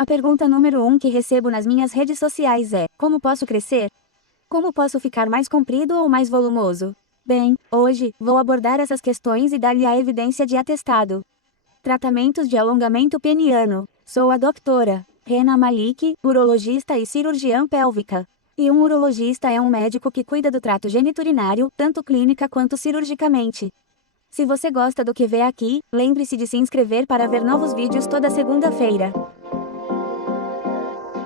A pergunta número 1 que recebo nas minhas redes sociais é: como posso crescer? Como posso ficar mais comprido ou mais volumoso? Bem, hoje, vou abordar essas questões e dar-lhe a evidência de atestado. Tratamentos de alongamento peniano. Sou a doutora Rena Malik, urologista e cirurgiã pélvica. E um urologista é um médico que cuida do trato geniturinário, tanto clínica quanto cirurgicamente. Se você gosta do que vê aqui, lembre-se de se inscrever para ver novos vídeos toda segunda-feira.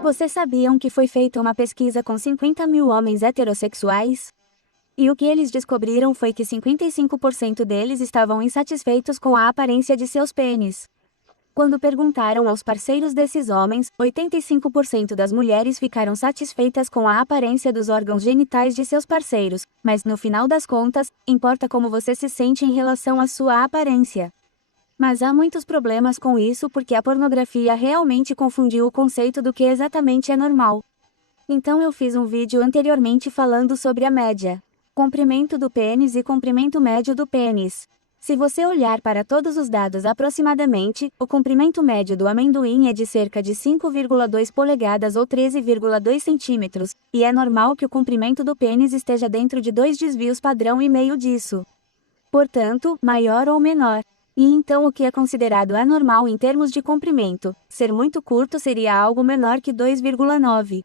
Vocês sabiam que foi feita uma pesquisa com 50 mil homens heterossexuais? E o que eles descobriram foi que 55% deles estavam insatisfeitos com a aparência de seus pênis. Quando perguntaram aos parceiros desses homens, 85% das mulheres ficaram satisfeitas com a aparência dos órgãos genitais de seus parceiros, mas no final das contas, importa como você se sente em relação à sua aparência. Mas há muitos problemas com isso porque a pornografia realmente confundiu o conceito do que exatamente é normal. Então eu fiz um vídeo anteriormente falando sobre a média, comprimento do pênis e comprimento médio do pênis. Se você olhar para todos os dados aproximadamente, o comprimento médio do amendoim é de cerca de 5,2 polegadas ou 13,2 centímetros, e é normal que o comprimento do pênis esteja dentro de 2 desvios padrão e meio disso. Portanto, maior ou menor. E então o que é considerado anormal em termos de comprimento, ser muito curto seria algo menor que 2,9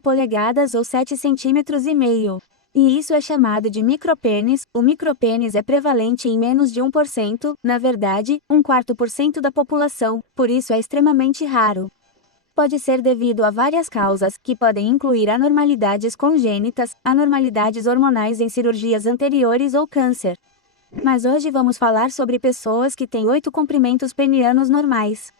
polegadas ou 7 centímetros e meio. E isso é chamado de micropênis. O micropênis é prevalente em menos de 1%, na verdade, 1/4% da população, por isso é extremamente raro. Pode ser devido a várias causas, que podem incluir anormalidades congênitas, anormalidades hormonais em cirurgias anteriores ou câncer. Mas hoje vamos falar sobre pessoas que têm 8 comprimentos penianos normais.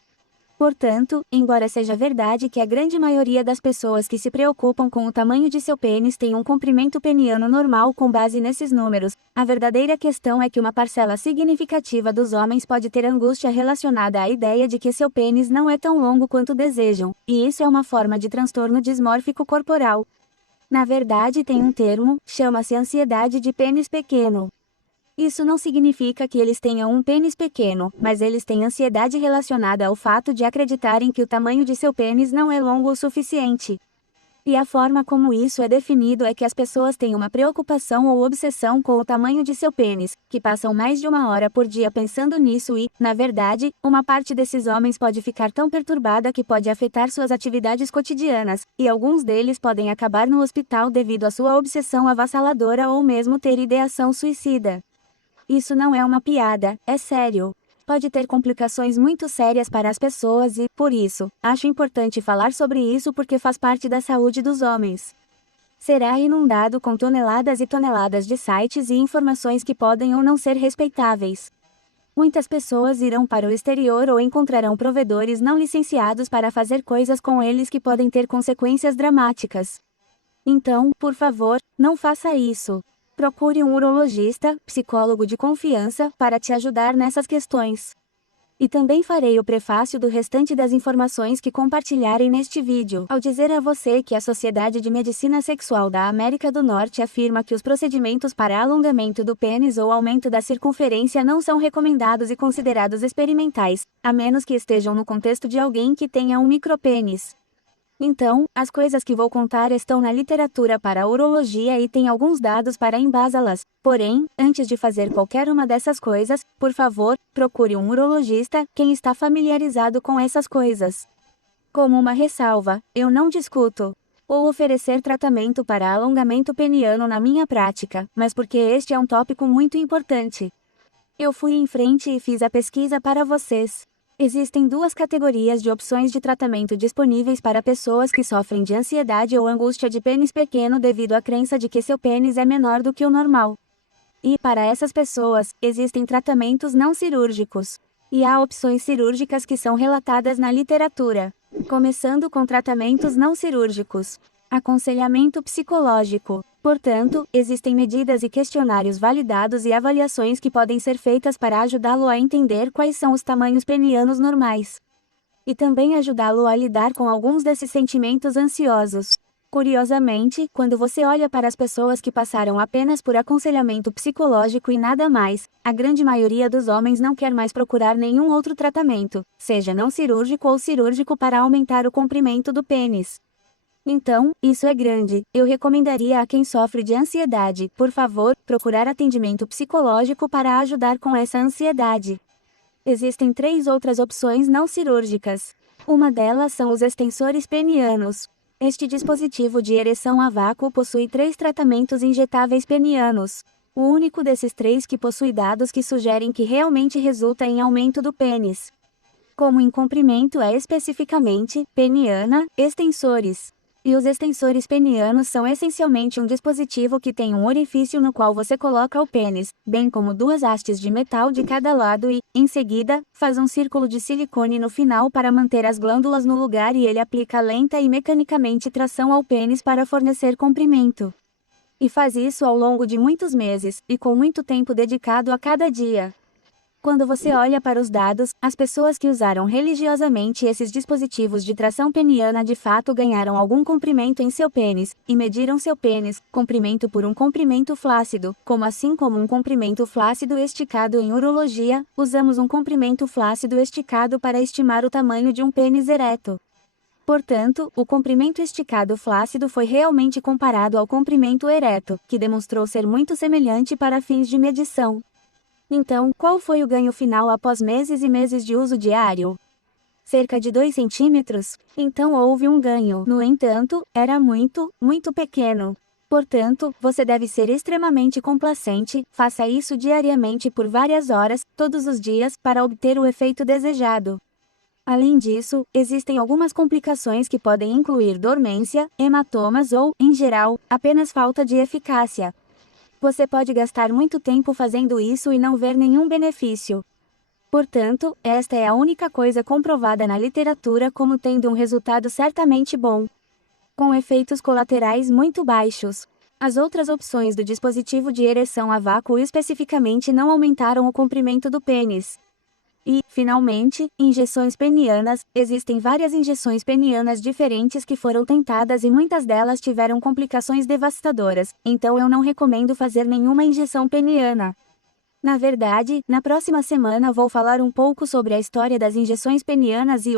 Portanto, embora seja verdade que a grande maioria das pessoas que se preocupam com o tamanho de seu pênis tem um comprimento peniano normal com base nesses números, a verdadeira questão é que uma parcela significativa dos homens pode ter angústia relacionada à ideia de que seu pênis não é tão longo quanto desejam, e isso é uma forma de transtorno dismórfico corporal. Na verdade, tem um termo, chama-se ansiedade de pênis pequeno. Isso não significa que eles tenham um pênis pequeno, mas eles têm ansiedade relacionada ao fato de acreditarem que o tamanho de seu pênis não é longo o suficiente. E a forma como isso é definido é que as pessoas têm uma preocupação ou obsessão com o tamanho de seu pênis, que passam mais de 1 hora por dia pensando nisso e, na verdade, uma parte desses homens pode ficar tão perturbada que pode afetar suas atividades cotidianas, e alguns deles podem acabar no hospital devido à sua obsessão avassaladora ou mesmo ter ideação suicida. Isso não é uma piada, é sério. Pode ter complicações muito sérias para as pessoas e, por isso, acho importante falar sobre isso porque faz parte da saúde dos homens. Será inundado com toneladas e toneladas de sites e informações que podem ou não ser respeitáveis. Muitas pessoas irão para o exterior ou encontrarão provedores não licenciados para fazer coisas com eles que podem ter consequências dramáticas. Então, por favor, não faça isso. Procure um urologista, psicólogo de confiança, para te ajudar nessas questões. E também farei o prefácio do restante das informações que compartilharem neste vídeo, ao dizer a você que a Sociedade de Medicina Sexual da América do Norte afirma que os procedimentos para alongamento do pênis ou aumento da circunferência não são recomendados e considerados experimentais, a menos que estejam no contexto de alguém que tenha um micropênis. Então, as coisas que vou contar estão na literatura para a urologia e tem alguns dados para embasá-las. Porém, antes de fazer qualquer uma dessas coisas, por favor, procure um urologista, quem está familiarizado com essas coisas. Como uma ressalva, eu não discuto ou oferecer tratamento para alongamento peniano na minha prática, mas porque este é um tópico muito importante. Eu fui em frente e fiz a pesquisa para vocês. Existem 2 categorias de opções de tratamento disponíveis para pessoas que sofrem de ansiedade ou angústia de pênis pequeno devido à crença de que seu pênis é menor do que o normal. E, para essas pessoas, existem tratamentos não cirúrgicos. E há opções cirúrgicas que são relatadas na literatura. Começando com tratamentos não cirúrgicos. Aconselhamento psicológico. Portanto, existem medidas e questionários validados e avaliações que podem ser feitas para ajudá-lo a entender quais são os tamanhos penianos normais. E também ajudá-lo a lidar com alguns desses sentimentos ansiosos. Curiosamente, quando você olha para as pessoas que passaram apenas por aconselhamento psicológico e nada mais, a grande maioria dos homens não quer mais procurar nenhum outro tratamento, seja não cirúrgico ou cirúrgico, para aumentar o comprimento do pênis. Então, isso é grande. Eu recomendaria a quem sofre de ansiedade, por favor, procurar atendimento psicológico para ajudar com essa ansiedade. Existem 3 outras opções não cirúrgicas. Uma delas são os extensores penianos. Este dispositivo de ereção a vácuo possui 3 tratamentos injetáveis penianos. O único desses 3 que possui dados que sugerem que realmente resulta em aumento do pênis. Como em comprimento é especificamente, peniana, extensores. E os extensores penianos são essencialmente um dispositivo que tem um orifício no qual você coloca o pênis, bem como 2 hastes de metal de cada lado e, em seguida, faz um círculo de silicone no final para manter as glândulas no lugar, e ele aplica lenta e mecanicamente tração ao pênis para fornecer comprimento. E faz isso ao longo de muitos meses, e com muito tempo dedicado a cada dia. Quando você olha para os dados, as pessoas que usaram religiosamente esses dispositivos de tração peniana de fato ganharam algum comprimento em seu pênis, e mediram seu pênis, comprimento por um comprimento flácido, assim como um comprimento flácido esticado em urologia, usamos um comprimento flácido esticado para estimar o tamanho de um pênis ereto. Portanto, o comprimento esticado flácido foi realmente comparado ao comprimento ereto, que demonstrou ser muito semelhante para fins de medição. Então, qual foi o ganho final após meses e meses de uso diário? Cerca de 2 centímetros? Então houve um ganho. No entanto, era muito, muito pequeno. Portanto, você deve ser extremamente complacente, faça isso diariamente por várias horas, todos os dias, para obter o efeito desejado. Além disso, existem algumas complicações que podem incluir dormência, hematomas ou, em geral, apenas falta de eficácia. Você pode gastar muito tempo fazendo isso e não ver nenhum benefício. Portanto, esta é a única coisa comprovada na literatura como tendo um resultado certamente bom, com efeitos colaterais muito baixos. As outras opções do dispositivo de ereção a vácuo especificamente não aumentaram o comprimento do pênis. E, finalmente, injeções penianas. Existem várias injeções penianas diferentes que foram tentadas e muitas delas tiveram complicações devastadoras, então eu não recomendo fazer nenhuma injeção peniana. Na verdade, na próxima semana vou falar um pouco sobre a história das injeções penianas e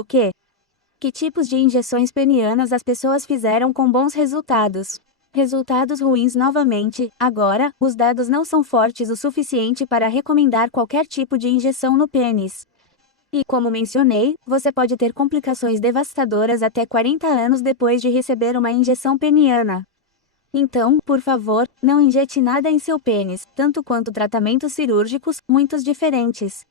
que tipos de injeções penianas as pessoas fizeram com bons resultados. Resultados ruins novamente. Agora, os dados não são fortes o suficiente para recomendar qualquer tipo de injeção no pênis. E, como mencionei, você pode ter complicações devastadoras até 40 anos depois de receber uma injeção peniana. Então, por favor, não injete nada em seu pênis, tanto quanto tratamentos cirúrgicos, muitos diferentes.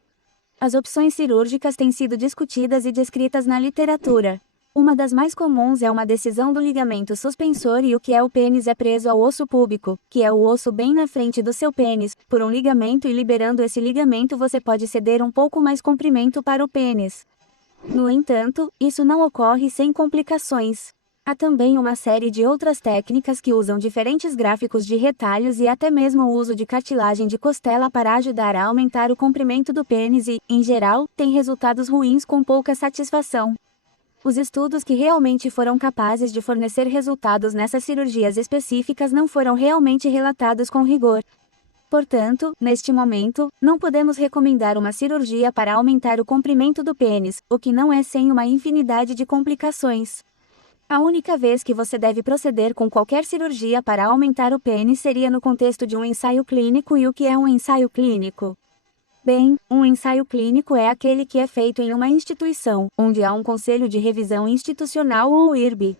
As opções cirúrgicas têm sido discutidas e descritas na literatura. Uma das mais comuns é uma decisão do ligamento suspensor, e o que é o pênis é preso ao osso púbico, que é o osso bem na frente do seu pênis, por um ligamento, e liberando esse ligamento você pode ceder um pouco mais comprimento para o pênis. No entanto, isso não ocorre sem complicações. Há também uma série de outras técnicas que usam diferentes gráficos de retalhos e até mesmo o uso de cartilagem de costela para ajudar a aumentar o comprimento do pênis e, em geral, têm resultados ruins com pouca satisfação. Os estudos que realmente foram capazes de fornecer resultados nessas cirurgias específicas não foram realmente relatados com rigor. Portanto, neste momento, não podemos recomendar uma cirurgia para aumentar o comprimento do pênis, o que não é sem uma infinidade de complicações. A única vez que você deve proceder com qualquer cirurgia para aumentar o pênis seria no contexto de um ensaio clínico. E o que é um ensaio clínico? Bem, um ensaio clínico é aquele que é feito em uma instituição, onde há um conselho de revisão institucional ou IRB.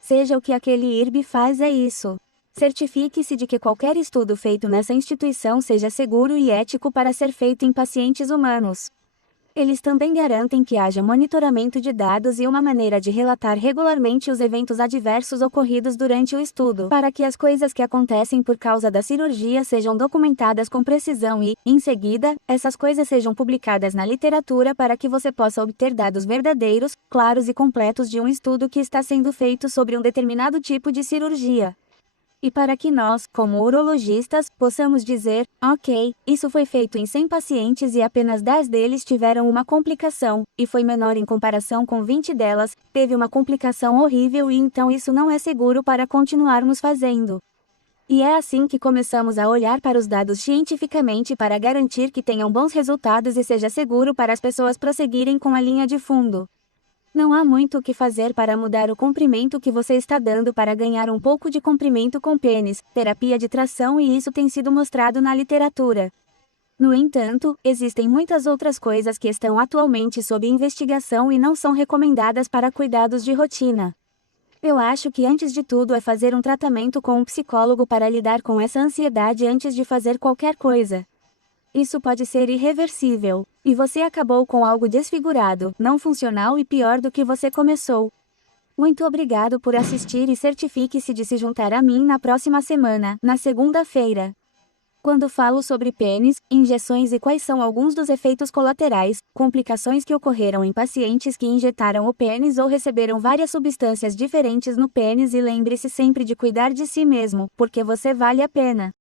Seja o que aquele IRB faz é isso. Certifique-se de que qualquer estudo feito nessa instituição seja seguro e ético para ser feito em pacientes humanos. Eles também garantem que haja monitoramento de dados e uma maneira de relatar regularmente os eventos adversos ocorridos durante o estudo, para que as coisas que acontecem por causa da cirurgia sejam documentadas com precisão e, em seguida, essas coisas sejam publicadas na literatura para que você possa obter dados verdadeiros, claros e completos de um estudo que está sendo feito sobre um determinado tipo de cirurgia. E para que nós, como urologistas, possamos dizer, ok, isso foi feito em 100 pacientes e apenas 10 deles tiveram uma complicação, e foi menor em comparação com 20 delas, teve uma complicação horrível e então isso não é seguro para continuarmos fazendo. E é assim que começamos a olhar para os dados cientificamente para garantir que tenham bons resultados e seja seguro para as pessoas prosseguirem com a linha de fundo. Não há muito o que fazer para mudar o comprimento que você está dando para ganhar um pouco de comprimento com pênis, terapia de tração e isso tem sido mostrado na literatura. No entanto, existem muitas outras coisas que estão atualmente sob investigação e não são recomendadas para cuidados de rotina. Eu acho que antes de tudo é fazer um tratamento com um psicólogo para lidar com essa ansiedade antes de fazer qualquer coisa. Isso pode ser irreversível, e você acabou com algo desfigurado, não funcional e pior do que você começou. Muito obrigado por assistir e certifique-se de se juntar a mim na próxima semana, na segunda-feira. Quando falo sobre pênis, injeções e quais são alguns dos efeitos colaterais, complicações que ocorreram em pacientes que injetaram o pênis ou receberam várias substâncias diferentes no pênis e lembre-se sempre de cuidar de si mesmo, porque você vale a pena.